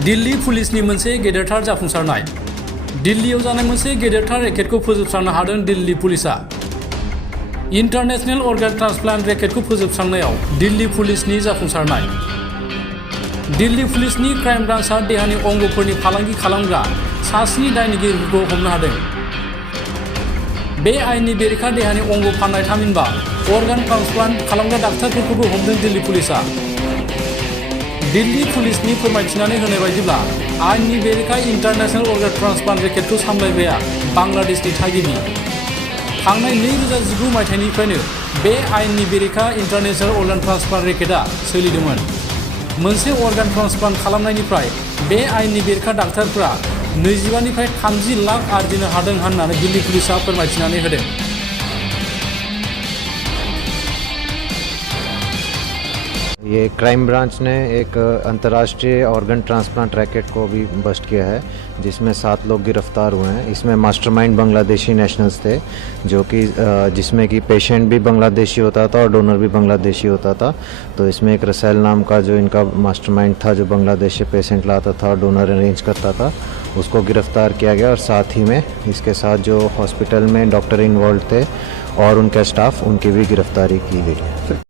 दिल्ली पुलिसनि मोनसे गेदेरथार जाफुंसारनाय। दिल्लीयाव जानाय मोनसे गेदेरथार रेकेटखौ फोजोबस्रांनो हादों दिल्ली पुलिसआ। इंटरनेशनल अर्गान ट्रान्सप्लान्ट रेकेटखौ फोजोबस्रांनायाव दिल्ली पुलिसनि जाफुंसारनाय। दिल्ली पुलिसनि क्राइम ब्रान्चआ देहानि अंगफोरनि फालांगि खालामग्रा सास्नि दायनिगिरिफोरखौ हमनो हादों। बे आयेननि बेरेखा देहानि अंग फाननाय थामहिनबा अर्गान ट्रान्सप्लान्ट खालामग्रा डाक्टारफोरखौबो हमदों दिल्ली पुलिसआ। दिल्ली पुलिसनि फोरमायथिनानै होनाय बायदिब्ला आयेननि बेरेखा इंटरनेशनल अर्गान ट्रान्सप्लान्ट रेकेटखौ सामलायग्राया बांलादेशनि थागिबि। थांनाय 2019 मायथाइनिफ्रायनो बे आयेननि बेरेखा इंटरनेशनल अर्गान ट्रान्सप्लान्ट रेकेटआ सोलिदोंमोन। मोनसे अर्गान ट्रान्सप्लान्ट खालामनायनिफ्राय बे आयेननि बेरेखा डाक्टारफोरा 25 निफ्राय 30 लाख आरजिनो हादों होननानै दिल्ली पुलिसआ फोरमायथिनानै होदों। ये क्राइम ब्रांच ने एक अंतर्राष्ट्रीय ऑर्गन ट्रांसप्लांट रैकेट को भी बस्ट किया है, जिसमें 7 लोग गिरफ्तार हुए हैं। इसमें मास्टरमाइंड बांग्लादेशी नेशनल्स थे, जो कि जिसमें कि पेशेंट भी बांग्लादेशी होता था और डोनर भी बांग्लादेशी होता था। तो इसमें एक रसेल नाम का जो इनका मास्टरमाइंड था, जो बांग्लादेश से पेशेंट लाता था और डोनर अरेंज करता था, उसको गिरफ्तार किया गया। और साथ ही में इसके साथ जो हॉस्पिटल में डॉक्टर इन्वॉल्व थे और उनका स्टाफ, उनकी भी गिरफ्तारी की गई है।